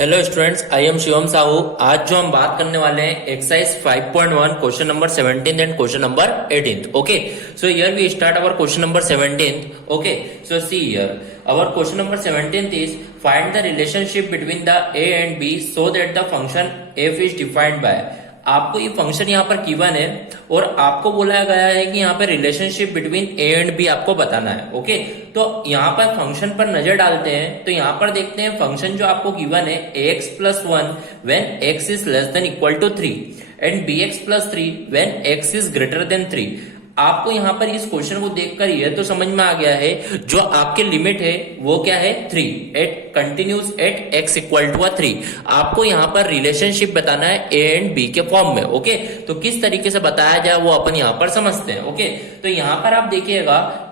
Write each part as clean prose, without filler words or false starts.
Hello students, I am Shivam Sahu. आज जो हम बात करने वाले हैं exercise 5.1 question number 17 and question number 18। Okay, so here we start our question number 17। Okay, so see here our question number 17 is find the relationship between the a and b so that the function f is defined by। आपको ये function यहाँ पर given है और आपको बोला गया है कि यहाँ पर relationship between a and b आपको बताना है। ओके, तो यहाँ पर फंक्शन पर नजर डालते हैं तो यहाँ पर देखते हैं फंक्शन जो आपको गिवन है ax plus 1 when x is less than equal to 3 and bx plus 3 when x is greater than 3। आपको यहाँ पर इस क्वेश्चन को देखकर ये तो समझ में आ गया है जो आपके लिमिट है वो क्या है 3 at continuous at x equal to 3। आपको यहाँ पर रिलेशनशिप बताना है a एंड b के फॉर्म में। ओके, तो किस तरीके से बताया जाए वो अपन यहाँ पर समझते हैं। ओके, तो यहाँ पर आप देखिएगा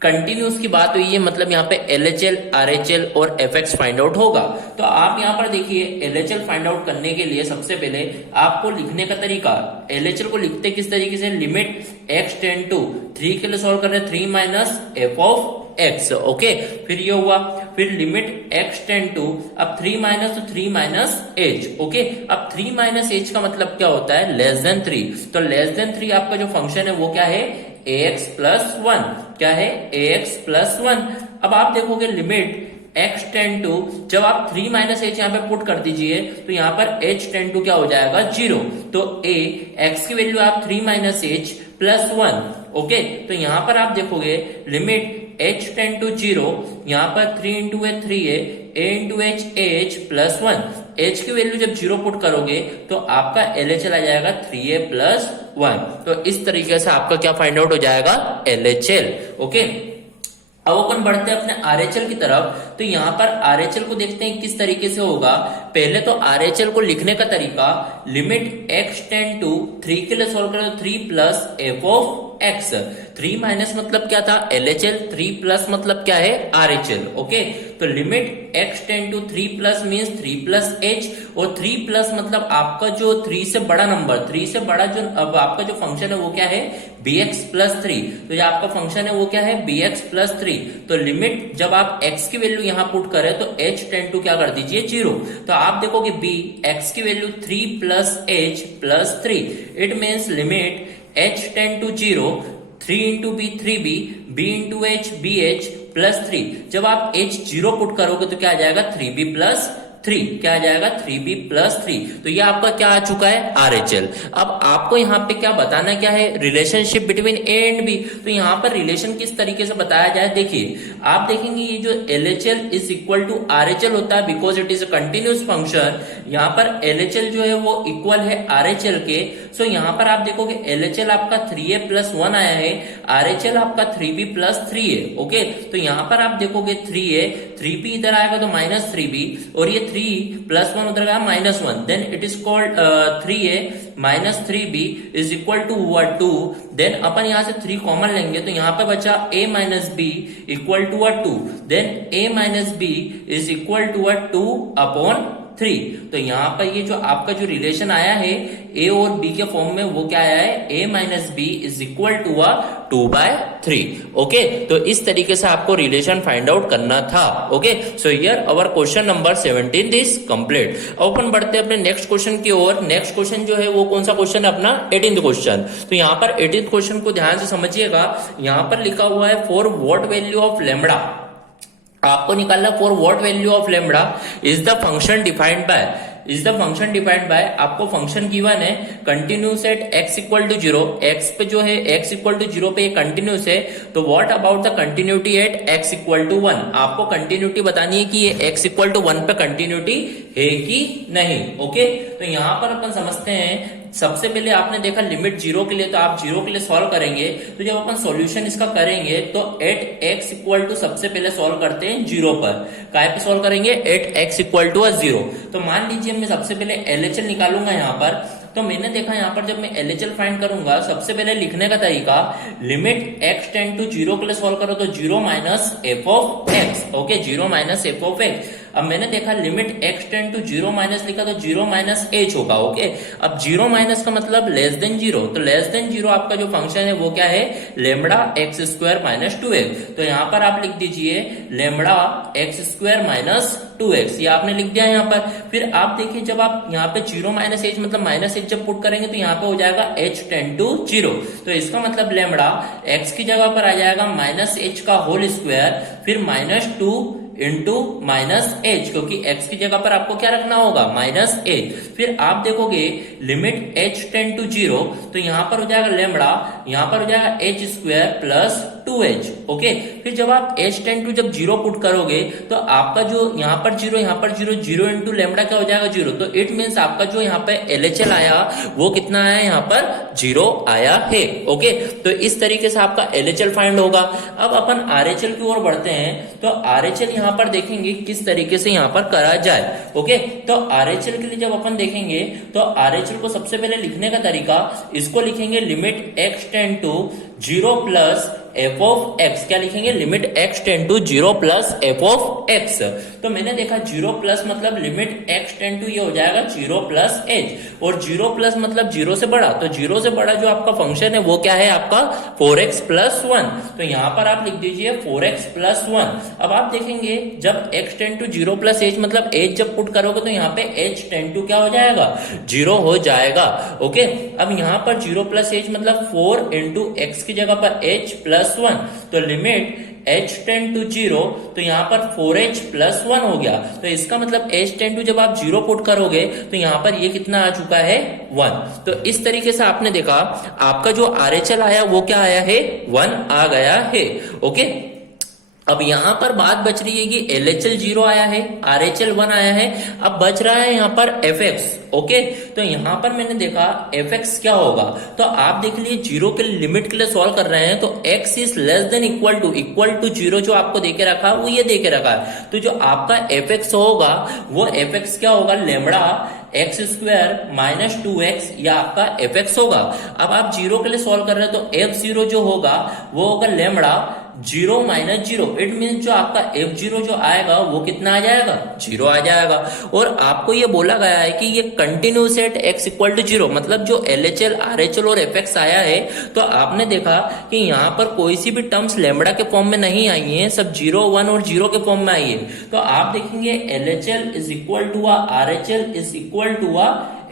कंटिन्यूस की बात हुई है, मतलब यहाँ पे LHL, RHL और FX फाइंड आउट होगा। तो आप यहाँ पर देखिए LHL फाइंड आउट करने के लिए सबसे पहले आपको लिखने का तरीका, LHL को लिखते किस तरीके से, लिमिट x टेंड टू 3 के लिए सॉल्व कर रहे हैं 3 minus f of x। Okay, फिर ये हुआ, फिर लिमिट x टेंड टू अब 3 माइनस तो 3 माइनस h। ओके, अब 3 माइनस h का मतलब क्या होता है, लेस देन 3। तो लेस देन 3 आपका जो फंक्शन है वो क्या है, ax प्लस 1। क्या है, ax प्लस 1। अब आप देखोगे लिमिट x टेंड टू, जब आप 3 माइनस h यहाँ पे पुट कर दीजिए तो यहाँ पर h टेंड टू क्या हो जाएगा, 0। तो x की वैल्यू आप 3 माइनस h प्लस 1। ओके, तो यहाँ पर आप देखोगे लिमिट h टेंड टू 0, यहाँ पर 3 इंटू ए 3 है, a into H h plus 1। h की वैल्यू जब 0 पुट करोगे तो आपका LHL आ जाएगा 3a प्लस 1। तो इस तरीके से आपका क्या फाइंड आउट हो जाएगा, LHL। ओके, अब अपन बढ़ते हैं अपने RHL की तरफ। तो यहाँ पर RHL को देखते हैं किस तरीके से होगा। पहले तो RHL को लिखने का तरीका, लिमिट x टेंड टू 3 के लिए सॉल्व करें तो 3 plus F of x। 3 minus मतलब क्या था, LHL, 3 प्लस मतलब क्या है, RHL। ओके, तो limit x tend to 3 plus means 3 plus h, और 3 प्लस मतलब आपका जो 3 से बड़ा नंबर, 3 से बड़ा जो अब आपका जो फंक्शन है वो क्या है, bx प्लस 3। तो जो आपका फंक्शन है वो क्या है, bx प्लस 3। तो लिमिट जब आप x की वैल्यू यहाँ पुट करें तो h टेंड टू क्या कर दीजिए, 0। तो आप देखोगे b, x की value 3 plus h plus 3। It means limit h tend to 0, 3 into b 3b, b into h bh plus 3। जब आप h 0 पुट करोगे तो क्या आ जाएगा, 3b प्लस 3। क्या आ जाएगा, 3b प्लस 3। तो ये आपका क्या आ चुका है, RHL। अब आपको यहाँ पे क्या बताना क्या है, relationship between a and b। तो यहाँ पर रिलेशन किस तरीके से बताया जाए, देखिए आप देखेंगे ये जो LHL is equal to RHL होता है because it is a continuous function. यहाँ पर LHL जो है वो इक्वल है RHL के। सो यहाँ पर आप देखोगे LHL आपका 3a प्लस 1 आया है, RHL आपका 3b प्लस 3 है। ओके, तो यहाँ पर आप देखोगे 3a, 3b इधर आएगा तो माइनस 3b, और ये 3 प्लस 1 उधर गया minus 1। Then it is called 3a minus 3b is equal to 2। Then अपन यहाँ से 3 कॉमन लेंगे तो यहाँ पे बचा a minus b equal to 2। Then a minus b is equal to 2 upon 3। तो यहाँ पर ये जो आपका जो रिलेशन आया है a और b के फॉर्म में वो क्या आया है, a minus b is equal to 2/3। Okay, तो इस तरीके से आपको रिलेशन फाइंड आउट करना था। Okay, so here our question number 17 is complete. अब अपन बढ़ते हैं अपने नेक्स्ट क्वेश्चन की ओर। नेक्स्ट क्वेश्चन जो है वो कौन सा क्वेश्चन है, अपना 18th क्वेश्चन। तो यहाँ पर 18th क्वेश्चन को ध्यान से समझिएगा। यहाँ पर लिखा हुआ है for what value of lambda, आपको निकालना for what value of lambda is the function defined by, is the function defined by. आपको फंक्शन गिवन है continuous at x equal to 0, x पे जो है x इक्वल टू 0 पे continuous है। तो what about the continuity at x equal to 1, आपको continuity बतानी है कि ये x इक्वल टू 1 पे कंटिन्यूटी है कि नहीं। ओके, तो यहाँ पर अपन समझते हैं। सबसे पहले आपने देखा लिमिट 0 के लिए, तो आप 0 के लिए सॉल्व करेंगे। तो जब अपन सॉल्यूशन इसका करेंगे तो एट x इक्वल टू सबसे पहले सॉल्व करते हैं 0 पर। काय पे सॉल्व करेंगे, एट x इक्वल टू 0। तो मान लीजिए मैं सबसे पहले LHL निकालूंगा यहाँ पर। तो मैंने देखा यहाँ पर जब मैं LHL फाइंड करूंगा सबसे पहले लिखने का तरीका, लिमिट x टेंड टू 0 के लिए सॉल्व करो तो 0 minus f of x। Okay, 0 minus f of x। अब मैंने देखा limit x tend to 0 minus लिखा तो 0 माइनस h होगा। ओके, अब 0 माइनस का मतलब लेस देन 0, तो लेस देन 0 आपका जो फंक्शन है वो क्या है, lambda x square minus 2x। तो यहाँ पर आप लिख दीजिए lambda x square minus 2x, ये आपने लिख दिया यहाँ पर। फिर आप देखिए जब आप यहाँ पे 0 माइनस h मतलब माइनस h जब पुट करेंगे तो यहाँ पे हो जाएगा h टेंड टू 0, तो इसका मतलब लेमड़ा x की जगह पर आ जाएगा माइनस h का होल स्क्वायर, फिर माइनस 2 इंटू माइनस एच, क्योंकि x की जगह पर आपको क्या रखना होगा, माइनस एच। फिर आप देखोगे लिमिट h टेंड टू 0, तो यहां पर हो जाएगा लेमड़ा, यहां पर हो जाएगा h square plus 2h। Okay, फिर जब आप h टेंड टू जब 0 पुट करोगे तो आपका जो यहाँ पर 0 यहाँ पर 0, 0 इंटू लेमड़ा क्या हो जाएगा 0, तो इट मीन्स आपका जो यहाँ पे LHL आया वो कितना आया, यहाँ पर 0 आया है। ओके, तो इस तरीके से आपका LHL फाइंड होगा। अब अपन RHL की ओर बढ़ते हैं, तो RHL यहाँ पर देखेंगे किस तरीके से यहाँ पर करा जाए। ओके, तो RHL के लिए जब अपन देखेंगे तो RHL को सबसे पहले लिखने का तरीका, इसको लिखेंगे limit x tend to 0 plus f of x, क्या लिखेंगे, limit x tend to 0 plus f of x। तो मैंने देखा 0 प्लस मतलब लिमिट x टेंड टू ये हो जाएगा 0 प्लस h, और 0 प्लस मतलब 0 से बड़ा, तो 0 से बड़ा जो आपका फंक्शन है वो क्या है आपका 4x प्लस 1, तो यहाँ पर आप लिख दीजिए 4x प्लस 1। अब आप देखेंगे जब x tend to 0 plus h मतलब h जब पुट करोगे तो यहाँ पे h टेंड टू क्या हो जाएगा, 0 हो जाएगा। ओके, अब यहाँ पर 0 प्लस h मतलब 4 इंटू x की जगह पर h प्लस 1, तो लिमिट h टेंड टू 0, तो यहाँ पर 4h प्लस 1 हो गया, तो इसका मतलब h टेंड टू जब आप 0 पुट करोगे तो यहाँ पर ये कितना आ चुका है 1। तो इस तरीके से आपने देखा आपका जो RHL आया वो क्या आया है, 1 आ गया है। ओके, अब यहां पर बात बच रही है कि LHL 0 आया है, RHL 1 आया है, अब बच रहा है यहाँ पर fx। ओके, तो यहां पर मैंने देखा fx क्या होगा, तो आप देख लीजिए 0 के लिमिट के लिए सॉल्व कर रहे हैं, तो x is less than equal to 0 जो आपको देके रखा वो ये देके रखा है, तो जो आपका fx होगा वो fx क्या होगा, lambda x square minus 2x, या आपका fx होगा। अब आप 0 के लिए सॉल्व कर रहे हैं तो f0 जो होगा वो होगा लेमड़ा 0 माइनस 0, इट मीन जो आपका f0 जो आएगा वो कितना आ जाएगा, 0 आ जाएगा। और आपको ये बोला गया है कि ये continuous at x equal to 0, मतलब जो LHL RHL और fx आया है, तो आपने देखा कि यहाँ पर कोई सी भी टर्म्स लेमड़ा के फॉर्म में नहीं आई है, सब 0 1 और 0 के फॉर्म में आई है। तो आप देखेंगे LHL is equal to RHL is equal to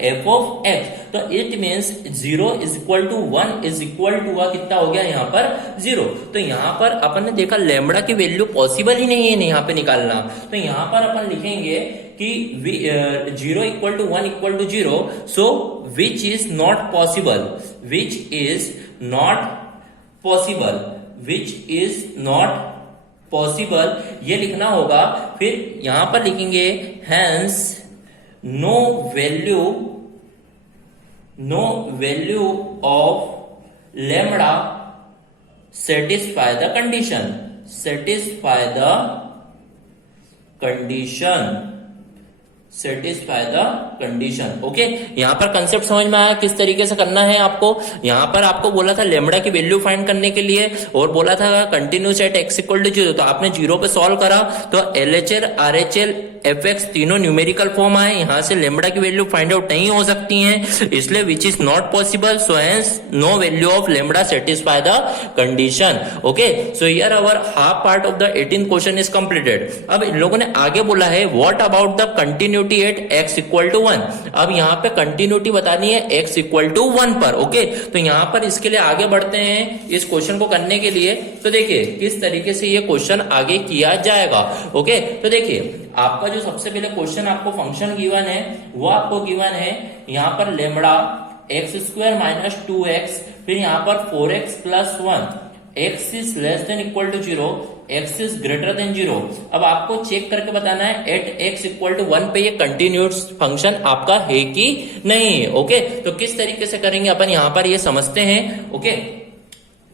f of x, तो it means 0 is equal to 1 is equal to कितना हो गया यहाँ पर 0। तो यहाँ पर अपन ने देखा लेमड़ा की वैल्यू पॉसिबल ही नहीं है यहाँ पे निकालना, तो यहाँ पर अपन लिखेंगे कि 0 equal to 1 equal to 0, so which is not possible, which is not possible, which is not possible, ये लिखना होगा। फिर यहां पर लिखेंगे hence no value of lambda satisfy the condition, satisfy the condition, satisfy the condition. Okay, यहाँ पर concept समझ में आया किस तरीके से करना है आपको। यहाँ पर आपको बोला था लेमड़ा की वैल्यू फाइंड करने के लिए, और बोला था continuous at x equal to 0, तो आपने 0 पे सॉल्व करा तो LHL RHL fx तीनों न्यूमेरिकल फॉर्म आए, यहाँ से लेमड़ा की वैल्यू फाइंड आउट नहीं हो सकती है, इसलिए which is not possible, so hence no value of lambda satisfy the condition. Okay, so here our half part of the 18th question is completed. अब इन लोगों ने आगे बोला है what about the continuity at x equal to 1। अब यहाँ पे कंटिन्यूटी बतानी है x इक्वल टू 1 पर। ओके, तो यहाँ पर इसके लिए आगे बढ़ते हैं इस क्वेश्चन को करने के लिए। तो देखिए किस तरीके से ये क्वेश्चन आगे किया जाएगा। ओके, तो देखिए आपका जो सबसे पहले क्वेश्चन आपको फंक्शन गिवन है वो आपको गिवन है यहाँ पर lambda x square minus 2x, फिर यहाँ पर 4x plus 1, x is less than equal to 0, x is greater than 0। अब आपको चेक करके बताना है एट x इक्वल टू 1 पे ये कंटिन्यूस फंक्शन आपका है कि नहीं है। ओके, तो किस तरीके से करेंगे अपन यहाँ पर ये समझते हैं। ओके,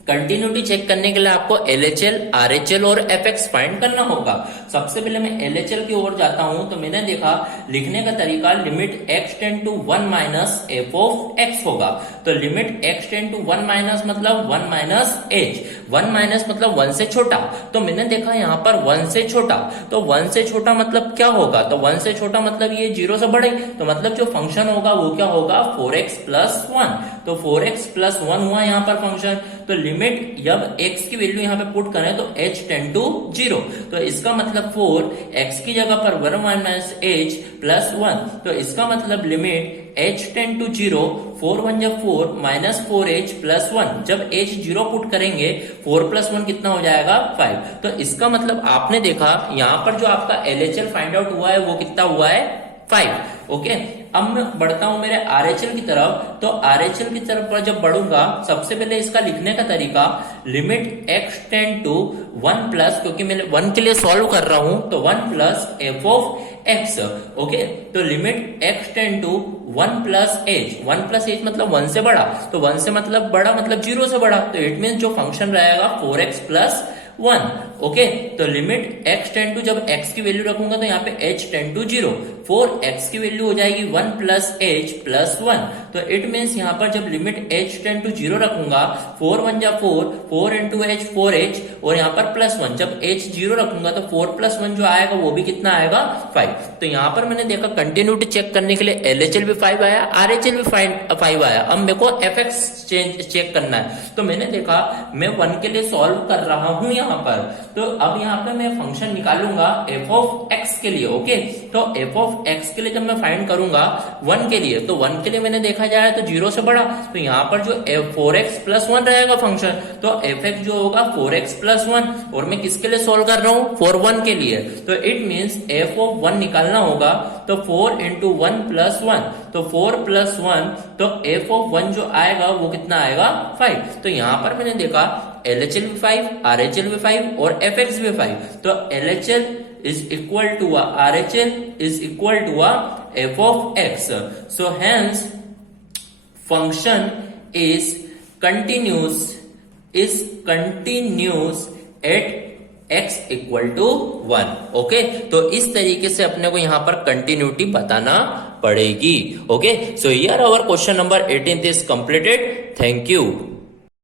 कंटिन्यूटी चेक करने के लिए आपको LHL, RHL और FX फाइंड करना होगा। सबसे पहले मैं LHL की ओर जाता हूं, तो मैंने देखा लिखने का तरीका limit x tend to 1 minus f of x होगा। तो limit x tend to 1 minus मतलब 1 माइनस h, 1 माइनस मतलब 1 से छोटा। तो मैंने देखा यहाँ पर 1 से छोटा, तो 1 से छोटा मतलब क्या होगा, तो 1 से छोटा मतलब ये 0 से बड़े, तो मतलब जो फंक्शन होगा वो क्या होगा 4x प्लस 1। तो 4x प्लस 1 हुआ यहाँ पर फंक्शन। तो लिमिट जब x की वैल्यू यहाँ पे पुट करें तो h टेंड टू 0, तो इसका मतलब 4 x की जगह पर 1 माइनस h प्लस 1, तो इसका मतलब लिमिट h टेंड टू 0, 4 1 जब 4 माइनस 4h प्लस 1, जब h 0 पुट करेंगे 4 प्लस 1 कितना हो जाएगा 5। तो इसका मतलब आपने देखा यहाँ पर जो आपका LHL फाइंड आउट हुआ है वो कितना हुआ है 5। ओके, अब मैं बढ़ता हूं मेरे RHL की तरफ। तो RHL की तरफ पर जब बढ़ूंगा, सबसे पहले इसका लिखने का तरीका limit x tend to 1 plus, क्योंकि मैं 1 के लिए सॉल्व कर रहा हूं, तो 1 plus f of x। Okay, तो limit x tend to 1 plus h, 1 plus h मतलब 1 से बड़ा, तो 1 से मतलब बड़ा मतलब 0 से बड़ा, तो इट मीन जो फंक्शन रहेगा 4x प्लस 1। ओके, तो लिमिट x टेंड टू, जब x की वैल्यू रखूंगा तो यहाँ पे h टेंड टू 0, 4x की वैल्यू हो जाएगी 1 प्लस h प्लस 1। तो इट मीन्स यहाँ पर जब लिमिट h टेंड टू 0 रखूंगा, 4 1 जा 4, 4 इंटू h 4h, और यहाँ पर प्लस 1, जब h 0 रखूंगा तो 4 प्लस 1 जो आएगा वो भी कितना आएगा 5। तो यहाँ पर मैंने देखा कंटिन्यूटी चेक करने के लिए LHL भी 5 आया, RHL भी 5 आया। अब मेरे को FX चेक करना है, तो मैंने देखा मैं 1 के लिए सॉल्व कर रहा हूं यहाँ पर, तो अब यहाँ पे मैं फंक्शन निकालूंगा f ऑफ x के लिए। ओके, तो f ऑफ x के लिए जब मैं फाइंड करूंगा 1 के लिए, तो 1 के लिए मैंने देखा जाए तो 0 से बड़ा, तो यहाँ पर जो 4x प्लस 1 रहेगा फंक्शन, तो fx जो होगा 4x प्लस 1, और मैं किसके लिए सॉल्व कर रहा हूँ for 1 के लिए, तो इट मीन्स f ऑफ 1 निकालना होगा, तो 4 इंटू 1 प्लस 1, तो 4 प्लस 1, तो f ऑफ 1 जो आएगा वो कितना आएगा 5। तो यहाँ पर मैंने देखा LHL भी 5, RHL भी 5 और FX भी 5, तो LHL is equal to RHL is equal to f of x. So hence function is continuous at x equal to 1. Okay, तो इस तरीके से अपने को यहाँ पर कंटिन्यूटी बताना पड़ेगी। Okay, so here our question number 18 is completed. Thank you.